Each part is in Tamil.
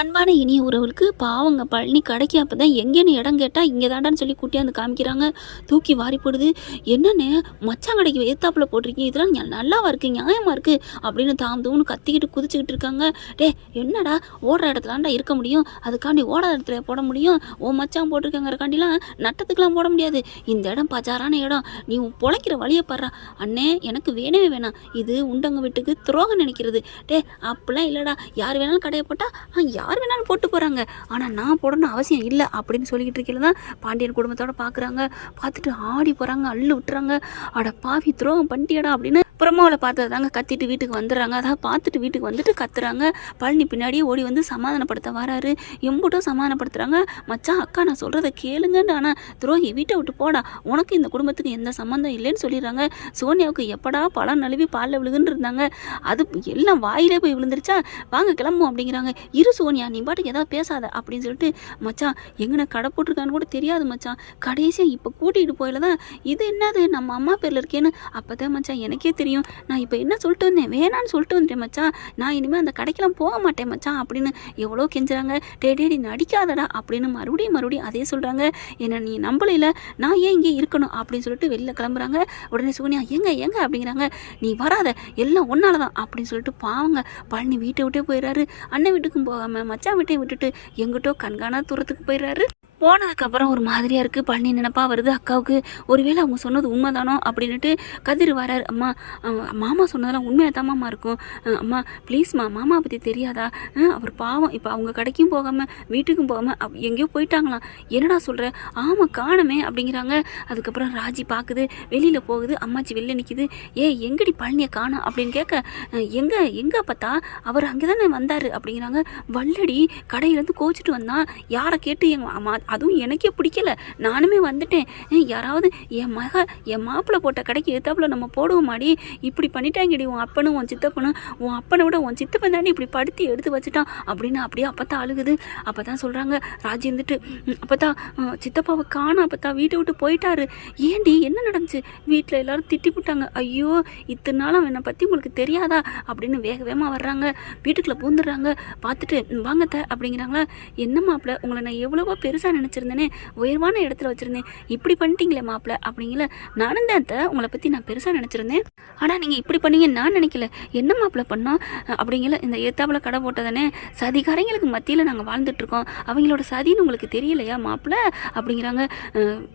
அன்பான இனிய உறவுகளுக்கு பாவங்க பழனி கடைக்கு அப்போ தான் எங்கேன்னு இடம் கேட்டால் இங்கே தாண்டான்னு சொல்லி கூட்டியாந்து காமிக்கிறாங்க. தூக்கி வாரி போடுது. என்னென்ன மச்சான் கடைக்கு எதிர்த்தாப்புல போட்டிருக்கீங்க, இதெல்லாம் நல்லாவா இருக்குது, நியாயமாக இருக்குது அப்படின்னு தாம் தூன்னு கத்திக்கிட்டு குதிச்சுக்கிட்டு இருக்காங்க. டே என்னடா ஓடுற இடத்துலாண்டா இருக்க முடியும், அதுக்காண்டி ஓடாத இடத்துல போட முடியும். ஓ மச்சான் போட்டிருக்காங்கிறக்காண்டிலாம் நட்டத்துக்கெலாம் போட முடியாது. இந்த இடம் பஜாரான இடம், நீ பொழைக்கிற வழியை பாடுறா. அண்ணே எனக்கு வேணவே வேணாம், இது உண்டங்க வீட்டுக்கு துரோகம் நினைக்கிறது. டே அப்படிலாம் இல்லைடா, யார் வேணாலும் கடையை போட்டால் யார் வேணாலும் போட்டு போகிறாங்க, ஆனால் நான் போடணும் அவசியம் இல்லை அப்படின்னு சொல்லிக்கிட்டு இருக்கையில தான் பாண்டியன் குடும்பத்தோடு பார்க்குறாங்க. பார்த்துட்டு ஆடி போகிறாங்க, அள்ளு விட்டுறாங்க. அட பாவி துரோகம் பண்ணிட்டியடா அப்படின்னு புறமாவில் பார்த்தது தாங்க கத்திட்டு வீட்டுக்கு வந்துடுறாங்க. அதாவது பார்த்துட்டு வீட்டுக்கு வந்துட்டு கத்துறாங்க. பழனி பின்னாடியே ஓடி வந்து சமாதானப்படுத்த வராரு. எம்புட்டும் சமாதானப்படுத்துகிறாங்க. மச்சான் அக்கா நான் சொல்கிறத கேளுங்கன்னு, ஆனால் துரோகி வீட்டை விட்டு போடா, உனக்கு இந்த குடும்பத்துக்கு எந்த சம்மந்தம் இல்லைன்னு சொல்லிடுறாங்க. சோனியாவுக்கு எப்படா பழம் நழுவி பாலில் விழுகுன்னு இருந்தாங்க, அது எல்லாம் வாயிலே போய் விழுந்துருச்சா, வாங்க கிளம்பும் அப்படிங்கிறாங்க. இரு சோனியா நீ பாட்டுக்கு ஏதாவது பேசாத அப்படின்னு சொல்லிட்டு, மச்சான் எங்கன கடை போட்டிருக்கான்னு கூட தெரியாது மச்சான், கடைசியாக இப்போ கூட்டிகிட்டு போயில தான் இது என்னது நம்ம அம்மா பேரில் இருக்கேன்னு அப்போ தான் மச்சான் எனக்கே தெரியும். நான் இப்போ என்ன சொல்லிட்டு வந்தேன், வேணான்னு சொல்லிட்டு வந்துட்டேன் மச்சான், நான் இனிமேல் அந்த கடைக்கெல்லாம் போக மாட்டேன் மச்சான் அப்படின்னு எவ்வளோ கெஞ்சுறாங்க. டேடி நடிக்காதடா அப்படின்னு மறுபடியும் அதே சொல்கிறாங்க. என்ன நீ நம்பலையில் நான் ஏன் இங்கே இருக்கணும் அப்படின்னு சொல்லிட்டு வெளில கிளம்புறாங்க. உடனே சோனியா எங்க அப்படிங்கிறாங்க. நீ வராத, எல்லாம் ஒன்னால தான் அப்படின்னு சொல்லிட்டு பாவங்க பழனி வீட்டை விட்டே போயிடுறாரு. அண்ணன் வீட்டுக்கும் போகாமல் மச்சான் வீட்டையும் விட்டுட்டு எங்கிட்டோ கண்காணாத தூரத்துக்கு போயிடுறாரு. போனதுக்கப்புறம் ஒரு மாதிரியாக இருக்குது. பழனி நினப்பா வருது அக்காவுக்கு. ஒருவேளை அவங்க சொன்னது உண்மைதானோ அப்படின்ட்டு கதிர் வராரு. அம்மா மாமா சொன்னதெல்லாம் உண்மையாக தான் மாமா இருக்கும், அம்மா ப்ளீஸ்மா மாமா பற்றி தெரியாதா, அவர் பாவம் இப்போ அவங்க கடைக்கும் போகாமல் வீட்டுக்கும் போகாமல் எங்கேயோ போயிட்டாங்களாம். என்னடா சொல்கிற, ஆமாம் காணமே அப்படிங்கிறாங்க. அதுக்கப்புறம் ராஜி பார்க்குது, வெளியில் போகுது, அம்மாச்சி வெளில நிற்கிது. எங்கடி பழனியை காணோம் அப்படின்னு கேட்க, எங்கே பார்த்தா அவர் அங்கே தானே வந்தார் அப்படிங்கிறாங்க. வல்லடி கடையிலேருந்து கோச்சிட்டு வந்தான், யாரை கேட்டு எங்கள் அதுவும் எனக்கே பிடிக்கல, நானுமே வந்துட்டேன். யாராவது என் மாப்பிள்ளை போட்ட கடைக்கு எத்தாப்புல நம்ம போடுவோம் மாடி, இப்படி பண்ணிட்டாங்கடி உன் அப்பனும் உன் சித்தப்பனும், உன் அப்பனை விட உன் சித்தப்பன் தாண்டி இப்படி படுத்தி எடுத்து வச்சுட்டான் அப்படின்னு அப்படியே அப்பத்தான் அழுகுது. அப்போ தான் சொல்கிறாங்க ராஜி இருந்துட்டு, அப்போதான் சித்தப்பாவை காணோம், அப்போதான் வீட்டை விட்டு போயிட்டாரு. ஏண்டி என்ன நடந்துச்சு, வீட்டில் எல்லாரும் திட்டி போட்டாங்க. ஐயோ இத்தனை நாளும் என்னை பற்றி உங்களுக்கு தெரியாதா அப்படின்னு வேகமாக வர்றாங்க. வீட்டுக்குள்ளே பூந்துடுறாங்க. பார்த்துட்டு வாங்கத்த அப்படிங்கிறாங்களா. என்ன மாப்பிள்ள உங்களை நான் எவ்வளவோ பெருசாக நினச்சிருந்தேனே, உயர்வான இடத்துல வச்சுருந்தேன், இப்படி பண்ணிட்டீங்களே மாப்பிள்ள அப்படிங்கள. நானும் தான் உங்களை பற்றி நான் பெருசாக நினச்சிருந்தேன், ஆனால் நீங்கள் இப்படி பண்ணீங்க நான் நினைக்கல. என்ன மாப்பிள்ள பண்ணோம் அப்படிங்கல. இந்த ஏத்தாப்பில் கடை போட்டதானே, சதிகாரங்களுக்கு மத்தியில் நாங்கள் வாழ்ந்துட்டுருக்கோம், அவங்களோட சதின்னு உங்களுக்கு தெரியலையா மாப்பிள்ள அப்படிங்கிறாங்க.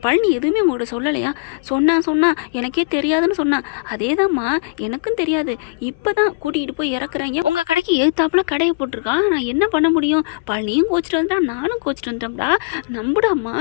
பழனி எதுவுமே உங்களோட சொல்லலையா, சொன்னா எனக்கே தெரியாதுன்னு சொன்னான். அதே தான்மா எனக்கும் தெரியாது, இப்போ தான் கூட்டிகிட்டு போய் இறக்குறாங்க, உங்கள் கடைக்கு ஏத்தாப்பில் கடையை போட்டிருக்கான், நான் என்ன பண்ண முடியும், பழனியும் கோச்சிட்டு வந்துட்டான் நானும் கோச்சிட்டு வந்துட்டோம்டா, நம்புடாம்மா,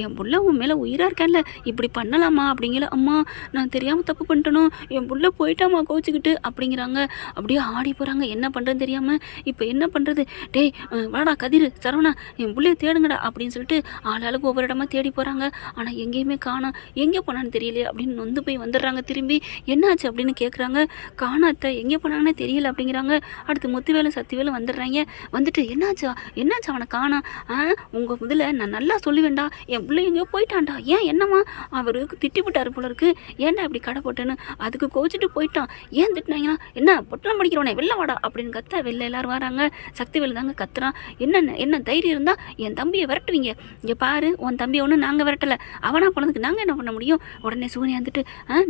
என் புள்ள உன் மேலே உயிராக இருக்கேன்ல, இப்படி பண்ணலாமா அப்படிங்கல. அம்மா நான் தெரியாமல் தப்பு பண்ணிட்டனும், என் புள்ள போயிட்டாம்மா கோச்சிக்கிட்டு அப்படிங்கிறாங்க. அப்படியே ஆடி போகிறாங்க. என்ன பண்ணுறதுன்னு தெரியாமல் இப்போ என்ன பண்ணுறது. டேய் வாடா கதிர் சரவணா என் புள்ளைய தேடுங்கடா அப்படின்னு சொல்லிட்டு ஆளாளுக்கு ஒவ்வொரு இடமா தேடி போகிறாங்க. ஆனால் எங்கேயுமே காணோம், எங்கே போனான்னு தெரியலையே அப்படின்னு நொந்து போய் வந்துடுறாங்க. திரும்பி என்னாச்சு அப்படின்னு கேட்குறாங்க. காணாத்த எங்கே போனாங்கன்னே தெரியல அப்படிங்கிறாங்க. அடுத்து முத்துவேலும் சத்திவேலும் வந்துடுறாங்க. வந்துட்டு என்னாச்சு அவனை காணோம், உங்கள் இதில் நான் நல்லா சொல்லுவேன்டா, என் பிள்ளை எங்கேயோ போயிட்டான்டா, ஏன் என்னம்மா அவருக்கு திட்டி போட்டார் போல இருக்கு, ஏன்டா இப்படி கடை போட்டேன்னு, அதுக்கு கோச்சிட்டு போயிட்டான், ஏன் திட்டினாங்கன்னா என்ன பொட்டலம் படிக்கிறவனே வெளில வாடா அப்படின்னு கத்த. வெளில எல்லாரும் வராங்க. சக்திவேல் தாங்க கத்துறான். என்ன தைரியம் இருந்தால் என் தம்பியை விரட்டுவீங்க, இங்கே பாரு உன் தம்பியை ஒன்று நாங்கள் விரட்டலை, அவனா போனதுக்கு நாங்கள் என்ன பண்ண முடியும். உடனே சூனியா வந்துட்டு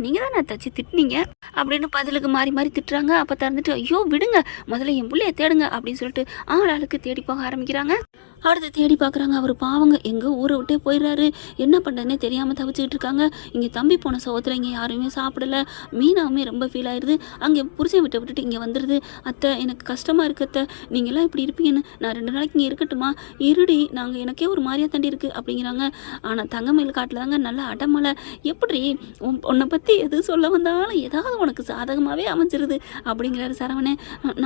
நீங்கள் தான் நான் தச்சு திட்டினீங்க அப்படின்னு பதிலுக்கு மாறி திட்டுறாங்க. அப்போ திறந்துட்டு ஐயோ விடுங்க முதல்ல என் பிள்ளைய தேடுங்க அப்படின்னு சொல்லிட்டு ஆளாளுக்கு தேடி போக ஆரம்பிக்கிறாங்க. அடுத்து தேடி பார்க்குறாங்க. அவர் பாவங்க எங்கே ஊரை விட்டே போயிடுறாரு, என்ன பண்ணுறதுனே தெரியாமல் தவிச்சிக்கிட்டு இருக்காங்க. இங்கே தம்பி போன சோகத்தில் இங்கே யாருமே சாப்பிடலை. மீனாவுமே ரொம்ப ஃபீல் ஆயிடுது. அங்கே புருஷன் விட்டுட்டு இங்கே வந்துடுது. அத்தை எனக்கு கஷ்டமாக இருக்கு அத்தை, நீங்களாம் இப்படி இருப்பீங்கன்னு, நான் 2 நாளைக்கு இங்கே இருக்கட்டுமா, இருடி நாங்கள் எனக்கே ஒரு மாதிரியாக தாண்டி இருக்குது அப்படிங்கிறாங்க. ஆனால் தங்கமயில் காட்டில் தாங்க நல்லா அடமலை, எப்படி உன்னை பற்றி எது சொல்ல வந்தாலும் ஏதாவது உனக்கு சாதகமாகவே அமைஞ்சிருது அப்படிங்கிறாரு சரவணே.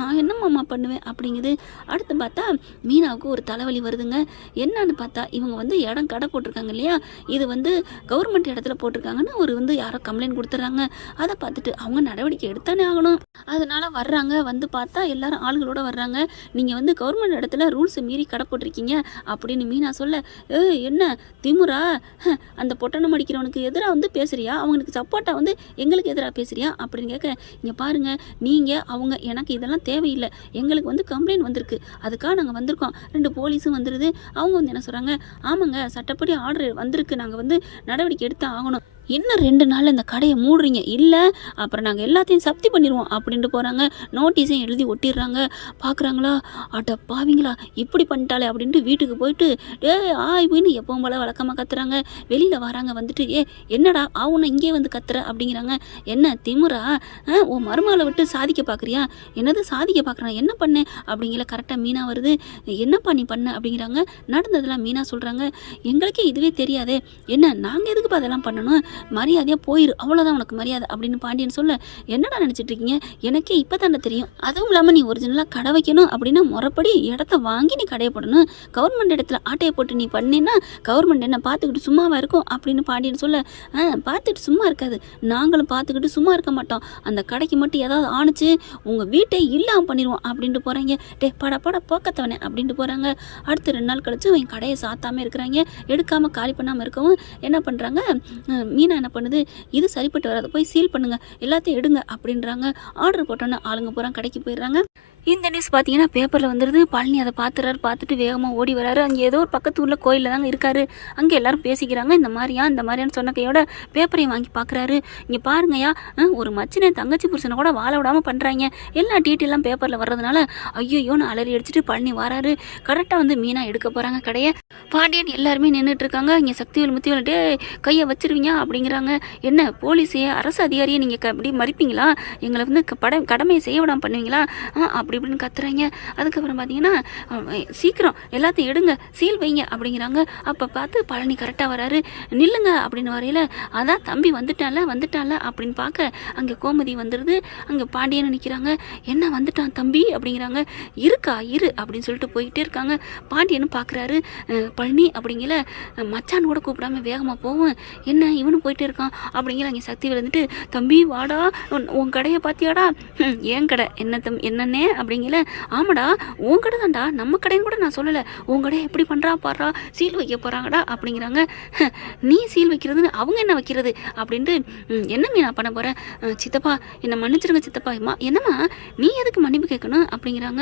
நான் என்ன மாமா பண்ணுவேன் அப்படிங்குது. அடுத்து பார்த்தா மீனாவுக்கு ஒரு தலைவலி வருதுங்க. என்னன்னு பார்த்தா இவங்க வந்து இடம் கடை போட்டிருக்காங்க இல்லையா, இது வந்து கவர்மெண்ட் இடத்துல போட்டிருக்காங்கன்னு ஒரு வந்து யாரோ கம்ப்ளைண்ட் கொடுத்துட்றாங்க. அதை பார்த்துட்டு அவங்க நடவடிக்கை எடுத்தானே ஆகணும். அதனால வர்றாங்க. வந்து பார்த்தா எல்லாரும் ஆளுகளோட வர்றாங்க. நீங்கள் வந்து கவர்மெண்ட் இடத்துல ரூல்ஸை மீறி கடை போட்டிருக்கீங்க அப்படின்னு மீனா சொல்ல, என்ன திமுறா, அந்த பொட்டணம் அடிக்கிறவனுக்கு எதிராக வந்து பேசுறியா, அவங்களுக்கு சப்போர்ட்டாக வந்து எங்களுக்கு எதிராக பேசுறியா அப்படின்னு கேட்க, இங்கே பாருங்கள் நீங்கள் அவங்க எனக்கு இதெல்லாம் தேவையில்லை, எங்களுக்கு வந்து கம்ப்ளைண்ட் வந்திருக்கு, அதுக்காக நாங்கள் வந்திருக்கோம். 2 போலீஸும் வந்துடுது. அவங்க வந்து என்ன சொல்கிறாங்க, ஆமாங்க சட்டப்படி ஆர்டர் வந்திருக்கு, நாங்கள் வந்து நடவடிக்கை எடுத்து ஆகணும், இன்னும் 2 நாளில் இந்த கடையை மூடுறீங்க இல்லை அப்புறம் நாங்கள் எல்லாத்தையும் சப்தி பண்ணிடுவோம் அப்படின்ட்டு போகிறாங்க. நோட்டீஸையும் எழுதி ஒட்டிடுறாங்க. பார்க்குறாங்களா, அட பாவிங்களா இப்படி பண்ணிட்டாலே அப்படின்ட்டு வீட்டுக்கு போயிட்டு ஆய்வுன்னு எப்பவும் போல் வழக்கமாக கத்துறாங்க. வெளியில் வராங்க. வந்துட்டு என்னடா ஆவுன்னா இங்கே வந்து கத்துற அப்படிங்கிறாங்க. என்ன திமுறா, உன் மருமகளை விட்டு சாதிக்க பார்க்குறியா, என்னது சாதிக்க பார்க்குறான், என்ன பண்ணேன் அப்படிங்கிற கரெக்டாக மீனா வருது. என்னப்பா நீ பண்ண அப்படிங்கிறாங்க. நடந்ததெல்லாம் மீனா சொல்கிறாங்க. எங்களுக்கே இதுவே தெரியாதே, என்ன நாங்கள் எதுக்குப்பா அதெல்லாம் பண்ணணும், மரியாதையாக போயிரு, அவ்வளோதான் உனக்கு மரியாதை அப்படின்னு பாண்டியன் சொல்ல, என்னடா நினச்சிட்டு இருக்கீங்க, எனக்கே இப்போ தானே தெரியும், அதுவும் இல்லாமல் நீ ஒரிஜினலாக கடை வைக்கணும் அப்படின்னா முறைப்படி இடத்த வாங்கி நீ கடையை போடணும், கவர்மெண்ட் இடத்துல ஆட்டையை போட்டு நீ பண்ணினா கவர்மெண்ட் என்ன பார்த்துக்கிட்டு சும்மாவாக இருக்கும் அப்படின்னு பாண்டியன் சொல்ல, பார்த்துட்டு சும்மா இருக்காது, நாங்களும் பார்த்துக்கிட்டு சும்மா இருக்க மாட்டோம், அந்த கடைக்கு மட்டும் ஏதாவது ஆணுச்சு உங்கள் வீட்டை இல்லாமல் பண்ணிடுவோம் அப்படின்ட்டு போகிறாங்க. பட போக்கத்தவனே அப்படின்ட்டு போகிறாங்க. அடுத்து 2 நாள் கழிச்சு அவங்க கடையை சாத்தாமல் இருக்கிறாங்க. எடுக்காமல் காலி பண்ணாமல் இருக்கவும் என்ன பண்ணுறாங்க, மீனா என்ன பண்ணுது, இது சரிப்பட்டு வராது, போய் சீல் பண்ணுங்க, எல்லாத்தையும் எடுங்க அப்படின்றாங்க. ஆர்டர் போட்டோன்னே ஆளுங்க பூரா கடைக்கு போயிடுறாங்க. இந்த நியூஸ் பார்த்தீங்கன்னா பேப்பரில் வந்துடுது. பழனி அதை பார்த்துறாரு. பார்த்துட்டு வேகமாக ஓடி வராரு. அங்கே ஏதோ ஒரு பக்கத்து ஊரில் கோயிலில் தாங்க இருக்காரு. அங்கே எல்லாரும் பேசிக்கிறாங்க. இந்த மாதிரியான்னு சொன்ன கையோட பேப்பரையும் வாங்கி பார்க்குறாரு. இங்கே பாருங்கய்யா, ஒரு மச்சினை தங்கச்சி புருஷனை கூட வாழ விடாமல் பண்ணுறாங்க, எல்லா டீட்டெயிலாம் பேப்பரில் வர்றதுனால ஐயோன்னு அலறி அடிச்சுட்டு பழனி வராரு. கரெக்டாக வந்து மீனா எடுக்க போகிறாங்க கடையை. பாண்டியன் எல்லாருமே நின்றுட்டு இருக்காங்க. இங்கே சக்திவேல் முத்திவேல் கையை வச்சிருவீங்க அப்படிங்கிறாங்க. என்ன போலீஸே அரசு அதிகாரியை நீங்கள் அப்படி மறிப்பீங்களா, எங்களை வந்து கடமையை செய்ய விடாமல் பண்ணுவீங்களா அப்படி இப்படின்னு கத்துறாங்க. அதுக்கப்புறம் பார்த்தீங்கன்னா சீக்கிரம் எல்லாத்தையும் எடுங்க, சீல் வைங்க அப்படிங்கிறாங்க. அப்போ பார்த்து பழனி கரெக்டாக வராரு. நில்லுங்க அப்படின்னு வரையில, அதான் தம்பி வந்துட்டான்ல அப்படின்னு பார்க்க அங்கே கோமதி வந்துடுது. அங்கே பாண்டியன்னு நிற்கிறாங்க. என்ன வந்துட்டான் தம்பி அப்படிங்கிறாங்க. இரு அப்படின்னு சொல்லிட்டு போய்கிட்டே இருக்காங்க. பாண்டியன்னு பார்க்குறாரு. பழனி அப்படிங்கிற மச்சான் கூட கூப்பிடாம வேகமாக போவோம், என்ன இவனு போயிட்டே இருக்கான் அப்படிங்கிற அங்கே சக்தி விழுந்துட்டு, தம்பி வாடா, உன் கடையை பார்த்தியாடா, ஏன் கடை என்னன்னே அப்படிங்கல, ஆமாடா உன் கடை தான்டா, நம்ம கடைன்னு கூட நான் சொல்லலை, உன் கடையை எப்படி பண்ணுறா பாடுறா, சீல் வைக்க போகிறாங்கடா அப்படிங்கிறாங்க. நீ சீல் வைக்கிறதுன்னு அவங்க என்ன வைக்கிறது அப்படின்ட்டு, என்னமே நான் பண்ண போகிறேன், சித்தப்பா என்னை மன்னிச்சிருங்க சித்தப்பா, என்னம்மா நீ எதுக்கு மன்னிப்பு கேட்கணும் அப்படிங்கிறாங்க.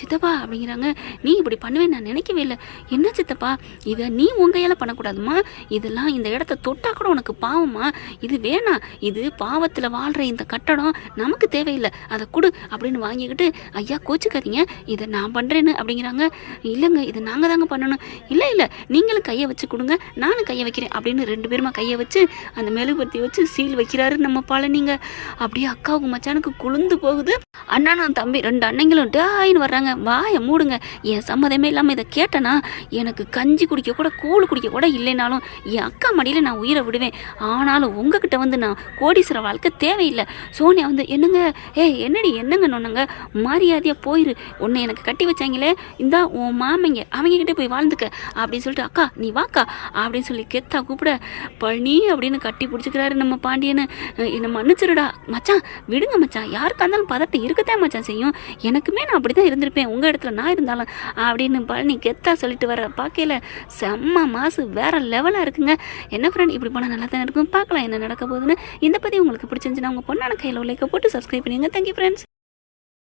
சித்தப்பா அப்படிங்கிறாங்க, நீ இப்படி பண்ணுவேன்னு நான் நினைக்கவே இல்லை, என்ன சித்தப்பா இதை நீ உன் கையால் பண்ணக்கூடாதுமா, இதெல்லாம் இந்த இடத்த தொட்டா கூட உனக்கு பாவமா, இது வேணாம், இது பாவத்தில் வாழ்கிற இந்த கட்டடம் நமக்கு தேவையில்லை, அதை கொடு அப்படின்னு வாங்கிக்கிட்டு, ஐயா கோச்சுக்காதீங்க இதை நான் பண்ணுறேன்னு அப்படிங்கிறாங்க. இல்லைங்க இது நாங்கள் தாங்க பண்ணணும், இல்லை நீங்களும் கையை வச்சு கொடுங்க, நானும் கையை வைக்கிறேன் அப்படின்னு 2 பேருமா கையை வச்சு அந்த மெழுகுபத்தி வச்சு சீல் வைக்கிறாரு நம்ம பழனிங்க. அப்படியே அக்காவுக்கு மச்சானுக்கு குளிர்ந்து போகுது. அண்ணனும் தம்பி 2 அண்ணங்களும் டாயின்னு வர்றாங்க. வாயை மூடுங்க, என் சம்மதமே இல்லாமல் இதை கேட்டேன்னா எனக்கு கஞ்சி குடிக்க கூட கூழ் குடிக்க கூட இல்லைனாலும் என் அக்கா மடியில் நான் உயிரை விடுவேன், ஆனாலும் உங்ககிட்ட வந்து நான் கோடீஸ்வர வாழ்க்கை தேவையில்லை. சோனியா வந்து என்னங்க என்னடி என்னங்க நொன்னங்க, மரியாதையாக போயிரு, உன்னை எனக்கு கட்டி வச்சாங்களே இந்தா உன் மாமைங்க அவங்க கிட்டே போய் வாழ்ந்துக்க அப்படின்னு சொல்லிட்டு, அக்கா நீ வாக்கா அப்படின்னு சொல்லி கெத்தா கூப்பிட, பழனி அப்படின்னு கட்டி பிடிச்சிக்கிறாரு நம்ம பாண்டியன்னு. என்னை மன்னிச்சிருடா மச்சான், விடுங்க மச்சான், யாருக்கா இருந்தாலும் பதட்டம் இருக்கத்தான் மச்சான் செய்யும், எனக்குமே நான் அப்படி தான் இருந்திருப்பேன் உங்கள் இடத்துல நான் இருந்தாலும் அப்படின்னு பழனி கெத்தா சொல்லிட்டு வர பார்க்கல செம்ம மாசு வேற லெவலாக இருக்குங்க. என்ன ஃப்ரெண்ட் இப்படி போனால் நல்லா தானே இருக்கும், பார்க்கலாம் என்ன நடக்க போகுதுன்னு. இந்த பற்றி உங்களுக்கு பிடிச்சிருந்துச்சுன்னா உங்கள் பொண்ணான கையில் லைக்கை போட்டு சப்ஸ்கிரைப் பண்ணுங்க. Thank you friends.